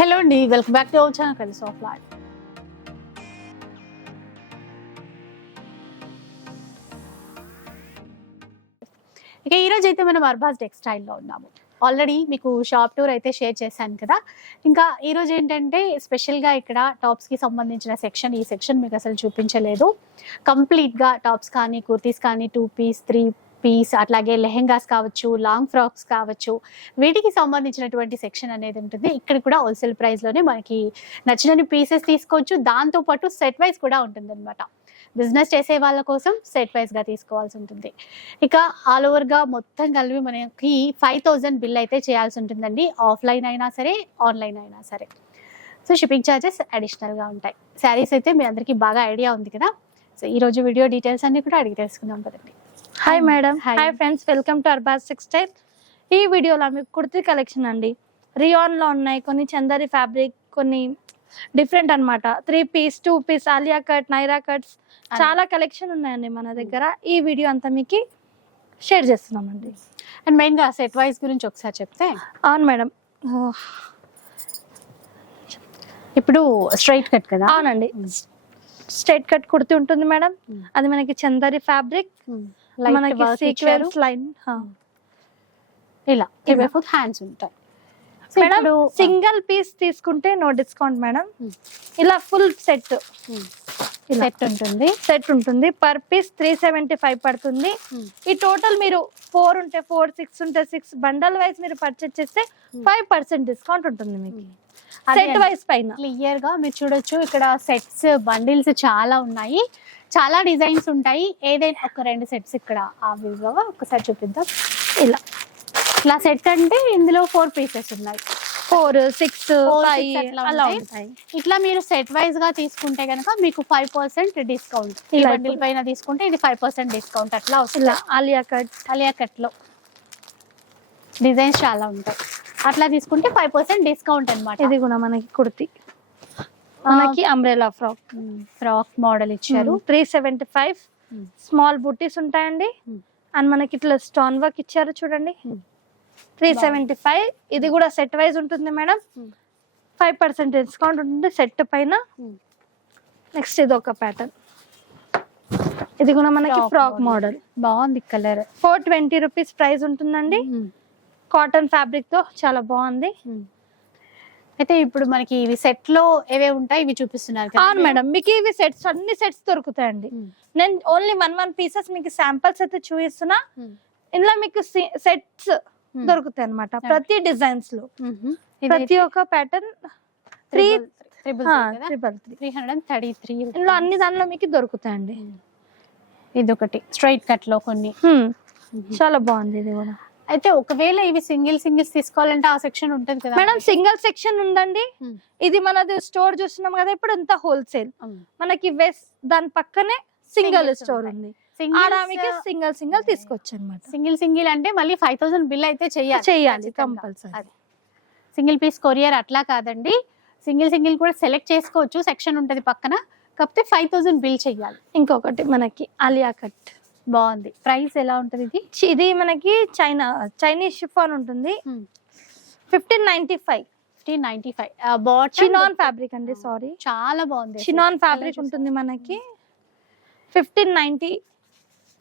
Hello అండి welcome back to our channel కలిసి of life. ఇక ఈరోజు అయితే మనం అర్బాజ్ టెక్స్టైల్లో ఉన్నాము. ఆల్రెడీ మీకు షాప్ టూర్ అయితే షేర్ చేశాను కదా. ఇంకా ఈరోజు ఏంటంటే స్పెషల్గా ఇక్కడ టాప్స్కి సంబంధించిన సెక్షన్ ఈ సెక్షన్ మీకు అసలు చూపించలేదు. కంప్లీట్గా టాప్స్ కానీ కుర్తీస్ కానీ టూ పీస్ త్రీ పీస్ అట్లాగే లెహెంగాస్ కావచ్చు లాంగ్ ఫ్రాక్స్ కావచ్చు వీటికి సంబంధించినటువంటి సెక్షన్ అనేది ఉంటుంది. ఇక్కడ కూడా హోల్సేల్ ప్రైస్లోనే మనకి నచ్చినన్ని పీసెస్ తీసుకోవచ్చు. దాంతో పాటు సెట్ వైజ్ కూడా ఉంటుంది అనమాట బిజినెస్ చేసే వాళ్ళ కోసం సెట్ వైజ్గా తీసుకోవాల్సి ఉంటుంది. ఇక ఆల్ ఓవర్గా మొత్తం కలిపి మనకి ఫైవ్ థౌజండ్ బిల్ అయితే చేయాల్సి ఉంటుందండి. ఆఫ్లైన్ అయినా సరే ఆన్లైన్ అయినా సరే. సో షిప్పింగ్ ఛార్జెస్ అడిషనల్గా ఉంటాయి. శారీస్ అయితే మీ అందరికీ బాగా ఐడియా ఉంది కదా. సో ఈ రోజు వీడియో డీటెయిల్స్ అన్నీ కూడా అడిగి తెలుసుకుందాం కదండి hi madam. Hi friends welcome to Arbaz textile ఈ వీడియోలో మీకు కుర్తీ కలెక్షన్ అండి. రియాన్లో ఉన్నాయి కొన్ని చందరి ఫ్యాబ్రిక్ కొన్ని డిఫరెంట్ అన్నమాట. Three piece two piece Alia cut Naira cuts చాలా కలెక్షన్ ఉన్నాయండి మన దగ్గర. ఈ వీడియో అంతా మీకు షేర్ చేస్తున్నామండి. అండ్ మెయిన్గా సెట్ వైజ్ గురించి ఒకసారి చెప్తే? అవును మేడం ఇప్పుడు స్ట్రైట్ కట్ కదా? అవునండి. స్ట్రైట్ కట్ కుర్తీ ఉంటుంది మేడం Hmm. అది మనకి చందరి ఫ్యాబ్రిక్ మనకి. సీక్వెన్స్ లైన్ ఇలా ఇరవై ఫుట్ హ్యాండ్స్ ఉంటాయి. మేడం సింగిల్ పీస్ తీసుకుంటే నో డిస్కౌంట్ మేడం Hmm. ఇలా ఫుల్ సెట్ ఇలా. సెట్ ఉంటుంది. సెట్ ఉంటుంది. Per piece three seventy five పడుతుంది. Hmm. ఈ టోటల్ మీరు ఫోర్ ఉంటే ఫోర్ సిక్స్ ఉంటే సిక్స్ బండల్ వైజ్ మీరు పర్చేస్ చేస్తే Hmm. ఫైవ్ పర్సెంట్ డిస్కౌంట్ ఉంటుంది మీకు. అదే సెట్. వైజ్ పైన. క్లియర్గా మీరు చూడొచ్చు. ఇక్కడ సెట్స్ బండిల్స్ చాలా ఉన్నాయి. చాలా డిజైన్స్ ఉంటాయి. ఏదైనా ఒక రెండు సెట్స్ ఇక్కడ ఆ విలువ ఒకసారి చూపిద్దాం. ఇలా. ఇలా సెట్ అంటే ఇందులో ఫోర్ పీసెస్ ఉన్నాయి. ఫోర్ సిక్స్ అలా ఉంటాయి. ఇట్లా మీరు సెట్ వైజ్గా తీసుకుంటే కనుక మీకు ఫైవ్ పర్సెంట్ డిస్కౌంట్ ఈ బండిల్ పైన తీసుకుంటే ఇది ఫైవ్ పర్సెంట్ డిస్కౌంట్ అట్లా వస్తుంది. ఆలియా కట్ అలియా కట్లో. డిజైన్స్ చాలా ఉంటాయి. అట్లా తీసుకుంటే ఫైవ్ పర్సెంట్ డిస్కౌంట్ అనమాట ఇది కూడా మనకి కుర్తి. మనకి అంబ్రెలా ఫ్రాక్ ఫ్రాక్ మోడల్ ఇచ్చారు. Three seventy five Hmm. Small బుట్టీస్ ఉంటాయండి. Hmm. అండ్ మనకి ఇట్లా స్టోన్ వర్క్ ఇచ్చారు చూడండి. Hmm. త్రీ సెవెంటీ ఫైవ్ ఇది కూడా సెట్ వైజ్ ఉంటుంది madam. Hmm. Five percent discount ఉంటుంది సెట్ పైన. Hmm. నెక్స్ట్ ఇది ఒక ప్యాటర్న్ ఇది కూడా మనకి ఫ్రాక్. మోడల్ బాగుంది colour four twenty rupees price ఉంటుందండి. కాటన్ ఫ్యాబ్రిక్తో చాలా బాగుంది. అయితే ఇప్పుడు మనకి ఇవి సెట్లో ఏవే ఉంటాయి ఇవి చూపిస్తున్నారు అవును మేడం మీకు ఇవి సెట్స్ అన్ని సెట్స్ దొరుకుతాయండి Hmm. నేను ఓన్లీ వన్ వన్ పీసెస్ మీకు శాంపిల్స్ అయితే చూపిస్తున్నా Hmm. ఇందులో మీకు సెట్స్ Hmm. దొరుకుతాయి అనమాట. ప్రతి డిజైన్స్లో. ప్రతి ఒక్క pattern three triple triple three hundred and thirty three ఇందులో అన్ని దానిలో మీకు దొరుకుతాయండి ఇది ఒకటి స్ట్రైట్ కట్లో కొన్ని. చాలా బాగుంది ఇది కూడా అయితే ఒకవేళ ఇవి సింగిల్ సింగిల్స్ తీసుకోవాలంటే ఆ సెక్షన్ ఉంటుంది కదా. మేడం సింగిల్ సెక్షన్ ఉందండి. ఇది మనది స్టోర్ చూస్తున్నాం కదా ఇప్పుడు ఇంత హోల్సేల్. మనకి వెస్ట్ దాని పక్కనే సింగిల్ స్టోర్. ఉంది. సింగిల్ ఆడామికి సింగిల్ సింగిల్ తీసుకోవచ్చు అనమాట సింగిల్ సింగిల్ అంటే మళ్ళీ ఫైవ్ థౌసండ్ బిల్ అయితే చెయ్యాలి చెయ్యాలి. కంపల్సరీ. సింగిల్ పీస్ కొరియర్ అట్లా కాదండి. సింగిల్ సింగిల్ కూడా సెలెక్ట్ చేసుకోవచ్చు సెక్షన్ ఉంటది పక్కన. కాకపోతే ఫైవ్ థౌసండ్ బిల్ చెయ్యాలి ఇంకొకటి మనకి ఆలియా కట్. బాగుంది ప్రైస్ ఎలా ఉంటది ఇది ఇది మనకి చైనా చైనీస్ షిఫాన్ ఉంటుంది. Fifteen ninety five fifteen ninety five bottom chinon fabric అండి సారీ చాలా బాగుంది చినాన్. ఫ్యాబ్రిక్ ఉంటుంది మనకి ఫిఫ్టీన్ నైన్టీ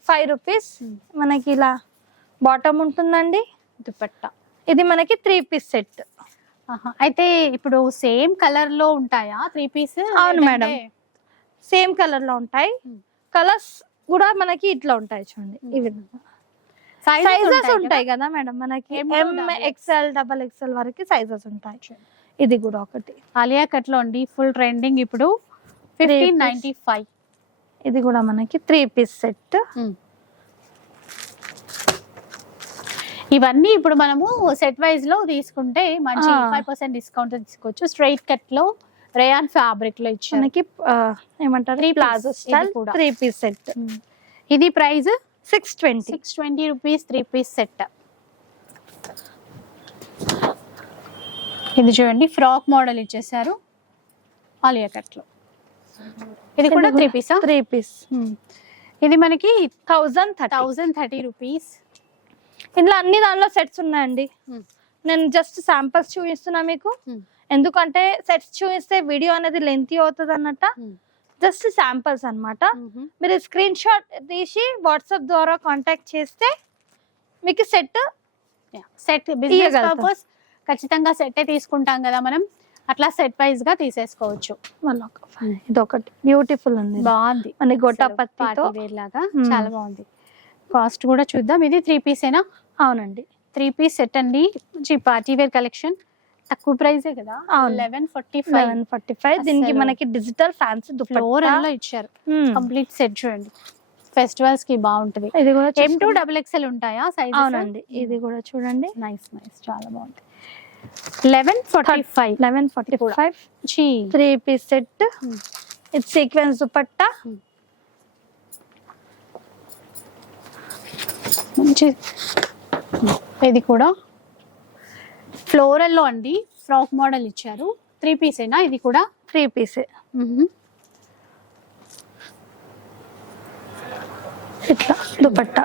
ఫైవ్ రూపీస్. మనకి ఇలా బాటమ్ ఉంటుందండి? దుపట్టా ఇది మనకి త్రీ పీస్ సెట్. అయితే ఇప్పుడు సేమ్ కలర్లో ఉంటాయా త్రీ పీస్ అవును మేడం. సేమ్ కలర్లో ఉంటాయి. కలర్స్ కూడా మనకి ఇట్లా ఉంటాయి చూడండి. ఈ విధంగా. సైజెస్ ఉంటాయి కదా? మేడం మనకి ఎం ఎక్స్ఎల్ డబల్ ఎక్స్ఎల్ వరకు సైజెస్ ఉంటాయి. ఇది కూడా ఒకటి. ఆలియా కట్లో అండి ఫుల్ ట్రెండింగ్ ఇప్పుడు ఫిఫ్టీన్. నైన్టీ ఫైవ్ ఇది కూడా మనకి త్రీ పీస్ సెట్ ఇవన్నీ ఇప్పుడు మనము సెట్ వైజ్లో తీసుకుంటే మంచి. ఫైవ్ పర్సెంట్ డిస్కౌంట్ తీసుకోవచ్చు స్ట్రైట్ కట్లో రేయాన్ ఫ్యాబ్రిక్లో ఇచ్చారు మనకి ఏమంటారు? Three palazzo style. Three piece set. ఇది price six twenty six twenty rupees three piece set ఇది చూడండి ఫ్రాక్ మోడల్ ఇచ్చేసారు ఆలియా కట్లో ఇది కూడా త్రీ పీసా త్రీ పీస్ ఇది మనకి thousand thirty thousand thirty rupees ఇందులో అన్ని దానిలో సెట్స్ ఉన్నాయండి. నేను జస్ట్ శాంపిల్స్ చూపిస్తున్నా మీకు. ఎందుకంటే సెట్స్ చూపిస్తే వీడియో అనేది లెంతీ అవుతుంది అన్నట్ట. జస్ట్ శాంపిల్స్ అన్నమాట. మీరు స్క్రీన్ షాట్ తీసి వాట్సాప్ ద్వారా కాంటాక్ట్ చేస్తే మీకు సెట్ సెట్ బిజినెస్. పర్పస్ ఖచ్చితంగా సెట్టే తీసుకుంటాం కదా మనం. అట్లా సెట్ వైజ్గా తీసేసుకోవచ్చు. ఇది ఒకటి బ్యూటిఫుల్ ఉంది. బాగుంది. మన గొట్ట అసలు పత్తితో. party wear లాగా. Hmm. చాలా బాగుంది. కాస్ట్ కూడా చూద్దాం. ఇది త్రీ పీస్ ఏనా? అవునండి. త్రీ పీస్ సెట్ అండి. మంచి పార్టీ వేర్ కలెక్షన్ తక్కువ ప్రైజే కదా. Eleven forty five eleven forty five దీనికి మనకి డిజిటల్ ఫ్యాన్సీ లో ఇచ్చారు. కంప్లీట్ సెట్ చూడండి. ఫెస్టివల్స్కి బాగుంటది. ఇది కూడా ఎం టూ డబుల్ ఎక్స్ఎల్ ఉంటాయా సైజ్ అవునండి. ఇది కూడా చూడండి. నైస్ నైస్ చాలా బాగుంది. Eleven forty five eleven forty. Five three piece set. ఇది సీక్వెన్స్ దుపట్టా మంచి. ఇది కూడా ఫ్లోరల్లో అండి ఫ్రాక్ మోడల్ ఇచ్చారు. త్రీ పీసేనా ఇది కూడా? Three piece. ఇట్లా దుపట్టా.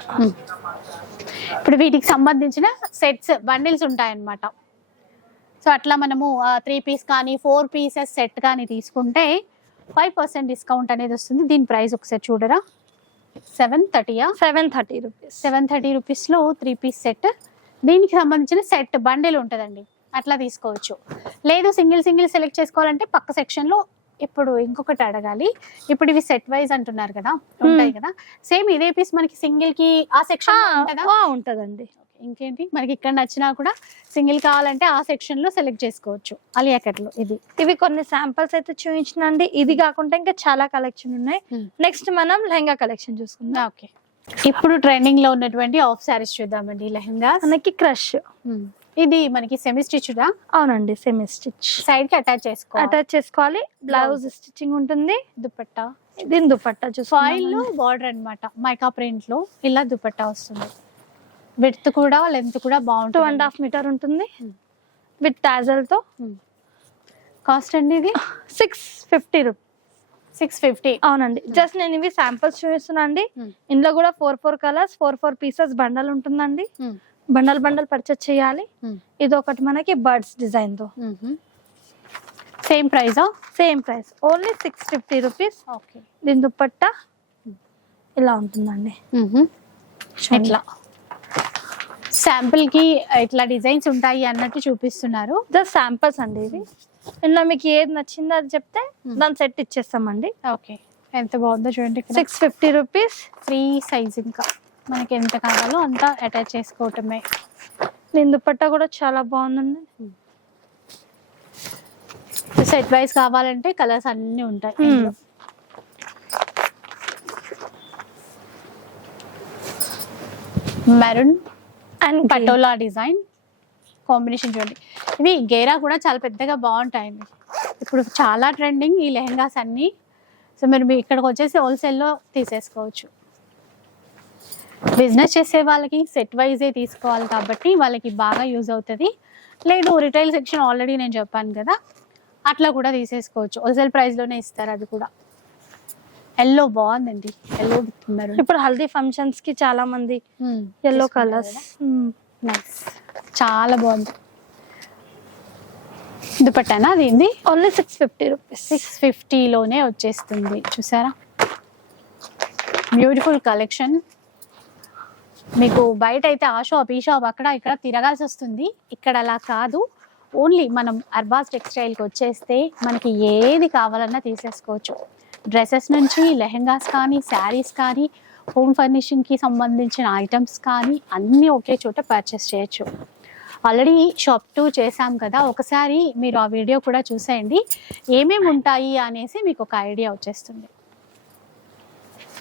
ఇప్పుడు వీటికి సంబంధించిన సెట్స్ బండిల్స్ ఉంటాయన్నమాట. సో అట్లా మనము త్రీ పీస్ కానీ ఫోర్ పీసెస్ సెట్ కానీ తీసుకుంటే ఫైవ్ పర్సెంట్ డిస్కౌంట్ అనేది వస్తుంది. దీని ప్రైస్ ఒకసారి చూడరా? Seven థర్టీయా? Seven thirty rupees. Seven thirty రూపీస్లో త్రీ పీస్ సెట్ దీనికి సంబంధించిన సెట్ బండిల్ ఉంటుందండి. అట్లా తీసుకోవచ్చు. లేదు సింగిల్ సింగిల్ సెలెక్ట్ చేసుకోవాలంటే పక్క సెక్షన్లో ఇప్పుడు ఇంకొకటి అడగాలి. ఇప్పుడు ఇవి సెట్ వైజ్ అంటున్నారు కదా ఉంటాయి కదా. సేమ్ ఇదే పీస్ మనకి సింగిల్కి ఆ సెక్షన్ ఉంటుందా? ఉంటదండి. ఇంకేంటి? మనకి ఇక్కడ నచ్చినా కూడా సింగిల్ కావాలంటే ఆ సెక్షన్లో సెలెక్ట్ చేసుకోవచ్చు. అలియా కట్లో ఇది. ఇవి కొన్ని శాంపిల్స్ అయితే చూపించినండి. ఇది కాకుండా ఇంకా చాలా కలెక్షన్ ఉన్నాయి. నెక్స్ట్ మనం లెహంగా కలెక్షన్ చూసుకుందాం. ఓకే. ఇప్పుడు ట్రెండింగ్లో ఉన్నటువంటి ఆఫ్ శారీస్ చూద్దామండి లెహంగా. మనకి క్రష్. ఇది మనకి సెమీ స్టిచ్డా అవునండి సెమీ స్టిచ్ సైడ్కి అటాచ్ చేసుకోవాలి. అటాచ్ చేసుకోవాలి బ్లౌజ్ స్టిచ్చింగ్ ఉంటుంది. దుపట్టా. దీని దుపట్టా ఫాయిల్లో బార్డర్ అన్నమాట. మైకా ప్రింట్లో ఇలా దుపట్టా వస్తుంది. విడ్త్ కూడా లెంత్ కూడా టూ బాగుంటుంది అండ్ హాఫ్ మీటర్ ఉంటుంది. Hmm. విత్ టాజల్తో. కాస్ట్ అండి ఇది? Six fifty rupees six fifty. అవునండి. జస్ట్ నేను ఇవి శాంపిల్స్ చూపిస్తున్నా అండి Hmm. ఇందులో కూడా four four colours four four pieces bundle ఉంటుందండి. బండల్ బండల్ పర్చేస్ చేయాలి. ఇది ఒకటి మనకి బర్డ్స్ డిజైన్తో. Same ప్రైజా same price only six fifty rupees okay దీని దుపట్టా ఇలా ఉంటుందండి. ఇట్లా. శాంపుల్కి ఇట్లా డిజైన్స్ ఉంటాయి అన్నట్టు చూపిస్తున్నారు. జస్ట్ శాంపిల్స్ అండి ఇది ఇందులో మీకు ఏది నచ్చిందో అది చెప్తే. దాని సెట్ ఇచ్చేస్తామండి. ఓకే. ఎంత బాగుందో చూడండి six fifty rupees free size ఇంకా. మనకి ఎంత కావాలో అంతా అటాచ్ చేసుకోవటమే. దీని దుపట్టా కూడా చాలా బాగుందండి. సెట్ వైజ్ కావాలంటే కలర్స్ అన్ని ఉంటాయి. Maroon and patola design combination చూడండి. ఇవి గేరా కూడా చాలా పెద్దగా బాగుంటాయండి ఇప్పుడు చాలా ట్రెండింగ్ ఈ లెహంగాస్ అన్నీ. సో మీరు మీ ఇక్కడికి వచ్చేసి హోల్సేల్లో తీసేసుకోవచ్చు. బిజినెస్ చేసే వాళ్ళకి సెట్ వైజే తీసుకోవాలి కాబట్టి వాళ్ళకి బాగా యూజ్ అవుతుంది. లేదు రిటైల్ సెక్షన్ ఆల్రెడీ నేను చెప్పాను కదా అట్లా కూడా తీసేసుకోవచ్చు. హోల్సేల్ ప్రైస్లోనే ఇస్తారు అది కూడా. ఎల్లో బాగుందండి. ఎల్లో ఇప్పుడు హల్దీ ఫంక్షన్స్కి చాలా మంది ఎల్లో కలర్స్ నైస్ చాలా బాగుంది. దుపట్టానా అది ఏంది only six fifty rupees six ఫిఫ్టీలోనే వచ్చేస్తుంది. చూసారా? బ్యూటిఫుల్ కలెక్షన్ మీకు బయట అయితే ఆ షాప్ ఈ షాప్ అక్కడ ఇక్కడ తిరగాల్సి వస్తుంది. ఇక్కడ అలా కాదు. ఓన్లీ మనం అర్బాస్ టెక్స్టైల్కి వచ్చేస్తే మనకి ఏది కావాలన్నా తీసేసుకోవచ్చు. డ్రెస్సెస్ నుంచి లెహెంగాస్ కానీ శారీస్ కానీ హోమ్ ఫర్నిషింగ్కి సంబంధించిన ఐటమ్స్ కానీ అన్నీ ఒకే చోట పర్చేస్ చేయొచ్చు. ఆల్రెడీ షాప్ టూ చేశాం కదా ఒకసారి మీరు ఆ వీడియో కూడా చూసేయండి. ఏమేమి ఉంటాయి అనేసి మీకు ఒక ఐడియా వచ్చేస్తుంది.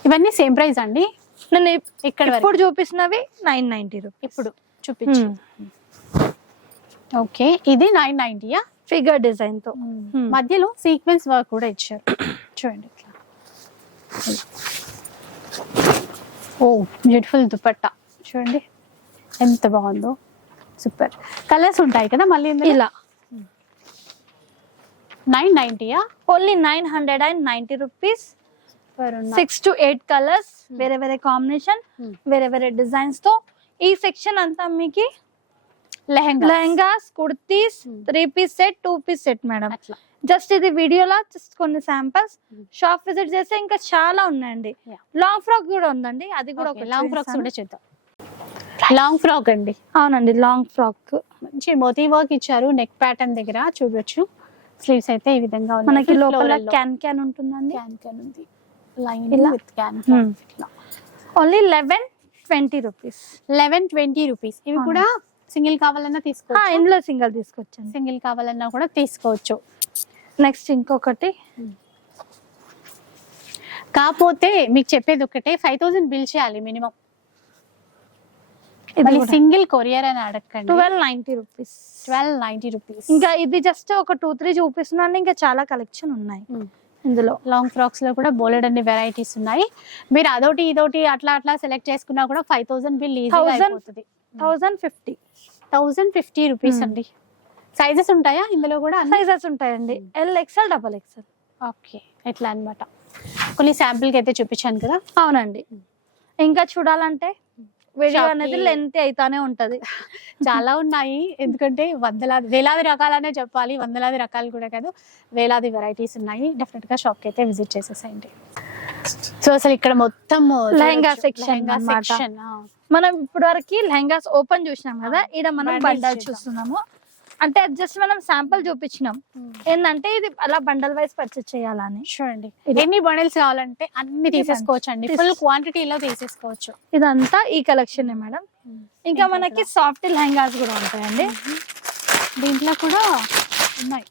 ఇవన్నీ సేమ్ ప్రైస్ అండి? నేను ఇక్కడ. ఇప్పుడు చూపిస్తున్నవి నైన్ నైన్టీ రూపీస్. ఇప్పుడు చూపించు. ఓకే ఇది నైన్ నైన్టీయా? ఫిగర్ డిజైన్తో. మధ్యలో సీక్వెన్స్ వర్క్ కూడా ఇచ్చారు. చూడండి ఇట్లా. Oh beautiful dupatta. చూడండి ఎంత బాగుందో. సూపర్. కలర్స్ ఉంటాయి కదా మళ్ళీ ఇలా. Nine నైన్టీయా? Only nine hundred and ninety rupees. Six to eight colours వేరే వేరే కాంబినేషన్ Hmm. వేరే వేరే డిజైన్స్తో. ఈ సెక్షన్ అంతా మీకు lehenga lehengas kurtis Hmm. Three piece set two piece set madam. Just ఇది వీడియోలో జస్ట్ కొన్ని శాంపిల్స్. Hmm. షాప్ విజిట్ చేస్తే ఇంకా చాలా ఉన్నాయండి. లాంగ్ ఫ్రాక్ కూడా ఉందండి. అది కూడా లాంగ్ ఫ్రాక్స్. కూడా చూద్దాం. లాంగ్ ఫ్రాక్ అండి. అవునండి లాంగ్ ఫ్రాక్ మంచి మోతీ వర్క్ ఇచ్చారు నెక్ ప్యాటర్న్ దగ్గర చూడొచ్చు. స్లీవ్స్ అయితే ఈ విధంగా. మనకి లోపల. క్యాన్ క్యాన్ ఉంటుందండి. క్యాన్ క్యాన్ ఉంది. Line? With can Hmm. Only eleven twenty rupees eleven twenty rupees ఇవి. కూడా సింగిల్ కావాలన్నా తీసుకోవచ్చు. ఇందులో సింగల్ తీసుకొచ్చండి. సింగిల్ కావాలన్నా కూడా తీసుకోవచ్చు. నెక్స్ట్ ఇంకొకటి. కాకపోతే మీకు చెప్పేది ఒకటే ఫైవ్ థౌసండ్ బిల్ చేయాలి మినిమం ఇది సింగిల్ కొరియర్ అని అడగండి twelve ninety rupees. Twelve ninety rupees. ఇంకా ఇది జస్ట్ ఒక టూ త్రీ చూపిస్తున్నాను. ఇంకా చాలా కలెక్షన్ ఉన్నాయి. ఇందులో. లాంగ్ ఫ్రాక్స్లో కూడా బోలెడ్ అన్ని వెరైటీస్ ఉన్నాయి. మీరు అదొకటి ఇదొకటి అట్లా అట్లా సెలెక్ట్ చేసుకున్నా కూడా ఫైవ్ థౌసండ్ బిల్ ఈజీగా 1000 అయిపోతుంది. Thousand fifty thousand fifty rupees. అండి. సైజెస్ ఉంటాయా ఇందులో కూడా సైజెస్ ఉంటాయండి. L XL double XL okay ఎట్లా అన్నమాట? కొన్ని శాంపుల్కి అయితే చూపించాను కదా. అవునండి. ఇంకా చూడాలంటే వీడియో అనేది లెంత్ అయితానే ఉంటది. చాలా ఉన్నాయి. ఎందుకంటే వందలాది వేలాది రకాలనే చెప్పాలి. వందలాది రకాలు కూడా కాదు. వేలాది వెరైటీస్ ఉన్నాయి. డెఫినెట్గా షాప్కి అయితే విజిట్ చేసేసేయండి. సో అసలు ఇక్కడ మొత్తం లెహంగా అన్నమాట. సెక్షన్ మనం ఇప్పటి వరకు లెహంగాస్ ఓపెన్ చూసినాం కదా ఈడ మనం బండల్. చూస్తున్నాము. అంటే జస్ట్ మనం శాంపుల్ చూపించినాం. ఏంటంటే ఇది అలా బండల్ వైస్ పర్చేస్ చేయాలని. చూడండి ఎన్ని బండిల్స్ కావాలంటే అన్ని తీసేసుకోవచ్చు అండి ఫుల్ క్వాంటిటీలో తీసేసుకోవచ్చు. ఇదంతా ఈ కలెక్షన్ మేడం ఇంకా ఇంకా మనకి సాఫ్ట్ లెహంగాస్ కూడా ఉంటాయండి. దీంట్లో కూడా ఉన్నాయి.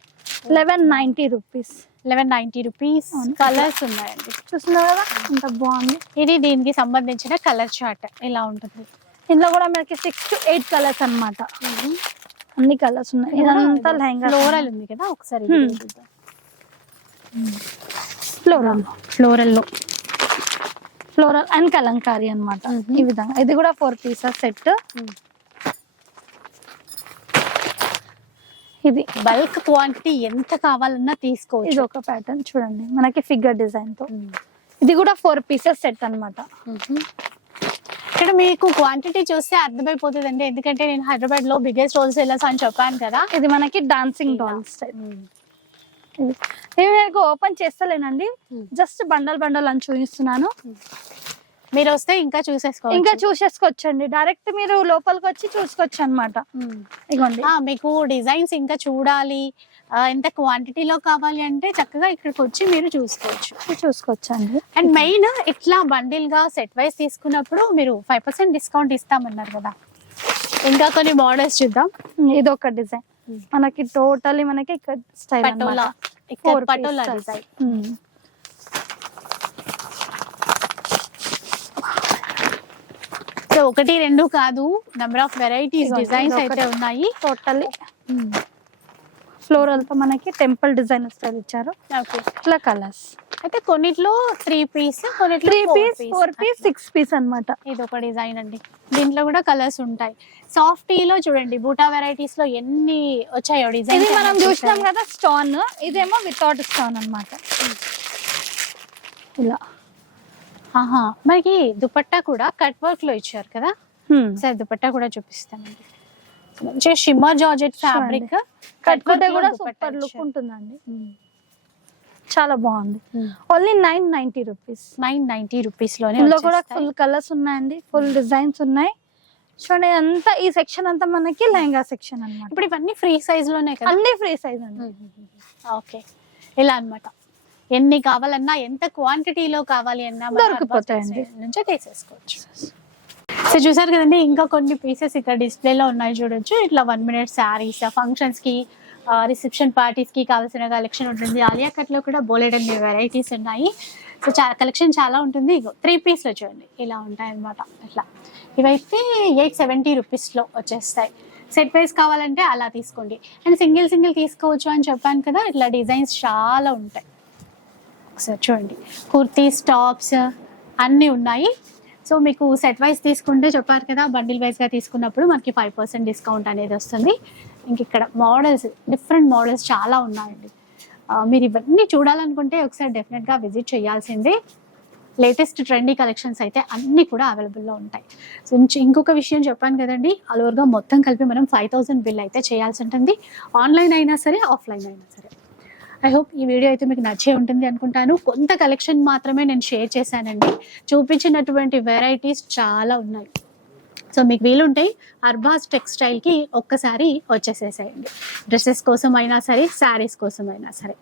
Eleven ninety rupees eleven ninety rupees. Colours ఉన్నాయండి. చూస్తున్నారు కదా ఎంత బాగుంది. ఇది దీనికి సంబంధించిన కలర్ చార్ట్ ఇలా ఉంటుంది? ఇందులో కూడా మనకి సిక్స్ టు ఎయిట్ కలర్స్ అన్నమాట. అన్ని కలర్స్ ఉన్నాయి. ఇదంతా లెహంగా ఫ్లోరల్ ఉంది కదా ఒకసారి. ఫ్లోరల్ ఫ్లోరల్లో. ఫ్లోరల్ అండ్ కలంకారీ అన్నమాట. Mhm. ఈ విధంగా. ఇది కూడా ఫోర్ పీసెస్ సెట్ ఇది. బల్క్ క్వాంటిటీ ఎంత కావాలన్నా ఇది తీసుకోవచ్చు ఒక ప్యాటర్న్ చూడండి. మనకి ఫిగర్ డిజైన్తో. ఇది కూడా ఫోర్ పీసెస్ సెట్ అన్నమాట. ఇక్కడ మీకు క్వాంటిటీ చూస్తే అర్థమైపోతుందండి. ఎందుకంటే నేను హైదరాబాద్లో బిగ్గెస్ట్ హోల్సేలర్స్ అని చెప్పాను కదా. ఇది మనకి డాన్సింగ్ ఇది ఇవి నేను ఓపెన్ చేస్తలేనండి. Hmm. జస్ట్ బండల్ బండల్ అని చూపిస్తున్నాను. మీరు వస్తే ఇంకా చూసేసుకోవచ్చు. ఇంకా చూసేసుకోవచ్చండి. డైరెక్ట్ మీరు లోపలికి వచ్చి చూసుకోవచ్చు అనమాట. ఇగోండి మీకు డిజైన్స్ ఇంకా చూడాలి. ఎంత క్వాంటిటీలో కావాలి అంటే చక్కగా ఇక్కడికి వచ్చి మీరు చూసుకోవచ్చు. చూసుకోవచ్చండి. అండ్ మెయిన్ ఇట్లా బండిల్గా సెట్ వైస్ తీసుకున్నప్పుడు మీరు ఫైవ్ పర్సెంట్ డిస్కౌంట్ ఇస్తామన్నారు కదా. ఇంకా కొన్ని మోడల్స్ చూద్దాం. ఇది ఒక డిజైన్ మనకి టోటలీ మనకి ఇక్కడ స్టైల్ పటోలా. ఇక్కడ పటోలా డిజైన్. ఒకటి రెండు కాదు. నెంబర్ ఆఫ్ వెరైటీస్ డిజైన్స్ అయితే. ఉన్నాయి. టోటలీ ఫ్లోరల్తో మనకి టెంపుల్ డిజైన్ స్టైల్ ఇచ్చారు. ఇట్లా కలర్స్ అయితే కొన్నిట్లో త్రీ పీస్ కొన్నిట్లో three piece. Four piece six piece అన్నమాట. ఇది ఒక డిజైన్ అండి. దీంట్లో కూడా కలర్స్ ఉంటాయి. సాఫ్ట్లో చూడండి బూటా వెరైటీస్లో ఎన్ని వచ్చాయో డిజైన్ ఇది మనం చూసినాం కదా స్టోన్ ఇదేమో వితౌట్ స్టోన్ అన్నమాట. ఇలా. ఆహా. మనకి దుపట్టా కూడా కట్ వర్క్లో ఇచ్చారు కదా. సరే దుపట్టా కూడా చూపిస్తానండి. మంచి షిమ్మర్ జార్జెట్ ఫ్యాబ్రిక్ కట్టుకుంటే కూడా సూపర్ లుక్ ఉంటుందండి. చాలా బాగుంది. Only nine ninety rupees. Nine ninety రూపీస్లోనే ఇందులో కూడా. ఫుల్ కలర్స్ ఉన్నాయండి. ఫుల్ డిజైన్స్ ఉన్నాయి. చూడండి అంతా ఈ సెక్షన్ అంతా మనకి లెహంగా సెక్షన్ అన్నమాట. ఇప్పుడు ఇవన్నీ ఫ్రీ సైజ్లోనే కదా? అన్ని ఫ్రీ సైజ్ అండి. ఓకే. ఇలా అన్నమాట. ఎన్ని కావాలన్నా ఎంత క్వాంటిటీలో కావాలి అన్నా దొరికిపోతాయండి. నుంచే తీసేసుకోవచ్చు. సో చూసారు కదండి ఇంకా కొన్ని పీసెస్ ఇక్కడ డిస్ప్లేలో ఉన్నాయి చూడొచ్చు. ఇట్లా వన్ మినిట్ శారీస్ ఫంక్షన్స్కి రిసెప్షన్ పార్టీస్కి కావాల్సిన కలెక్షన్ ఉంటుంది. ఆలియా కట్లో కూడా బోలెడ్ అన్ని వెరైటీస్ ఉన్నాయి. సో చాలా కలెక్షన్ చాలా ఉంటుంది. ఇగో త్రీ పీస్లో చూడండి. ఇలా ఉంటాయి అన్నమాట ఇట్లా. ఇవైతే ఎయిట్ సెవెంటీ రూపీస్లో వచ్చేస్తాయి. సెట్ వైస్ కావాలంటే అలా తీసుకోండి. అండ్ సింగిల్ సింగిల్ తీసుకోవచ్చు అని చెప్పాను కదా ఇట్లా డిజైన్స్ చాలా ఉంటాయి. ఒకసారి చూడండి. కుర్తీస్ టాప్స్ అన్నీ ఉన్నాయి. సో మీకు సెట్ వైజ్ తీసుకుంటే చెప్పారు కదా బండిల్ వైజ్గా తీసుకున్నప్పుడు మనకి ఫైవ్ పర్సెంట్ డిస్కౌంట్ అనేది వస్తుంది. ఇంక ఇక్కడ మోడల్స్ డిఫరెంట్ మోడల్స్ చాలా ఉన్నాయండి. మీరు ఇవన్నీ చూడాలనుకుంటే ఒకసారి డెఫినెట్గా విజిట్ చేయాల్సిందే. లేటెస్ట్ ట్రెండీ కలెక్షన్స్ అయితే అన్నీ కూడా అవైలబుల్లో ఉంటాయి. సో ఇంకొక విషయం చెప్పాను కదండి. అలవర్గా మొత్తం కలిపి మనం ఫైవ్ థౌసండ్ బిల్ అయితే చేయాల్సి ఉంటుంది. ఆన్లైన్ అయినా సరే ఆఫ్లైన్ అయినా సరే. ఐ హోప్ ఈ వీడియో అయితే మీకు నచ్చే ఉంటుంది అనుకుంటాను. కొంత కలెక్షన్ మాత్రమే నేను షేర్ చేశానండి. చూపించినటువంటి వెరైటీస్ చాలా ఉన్నాయి. సో మీకు వీలుంటే అర్బాస్ టెక్స్టైల్కి ఒక్కసారి వచ్చేసేసేయండి. డ్రెస్సెస్ కోసం అయినా సరే శారీస్ కోసం అయినా సరే.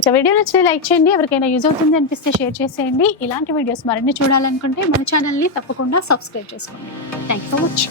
ఇక వీడియో నచ్చితే లైక్ చేయండి. ఎవరికైనా యూజ్ అవుతుంది అనిపిస్తే షేర్ చేసేయండి. ఇలాంటి వీడియోస్ మరిన్ని చూడాలనుకుంటే మన ఛానల్ని తప్పకుండా సబ్స్క్రైబ్ చేసుకోండి. Thank you so much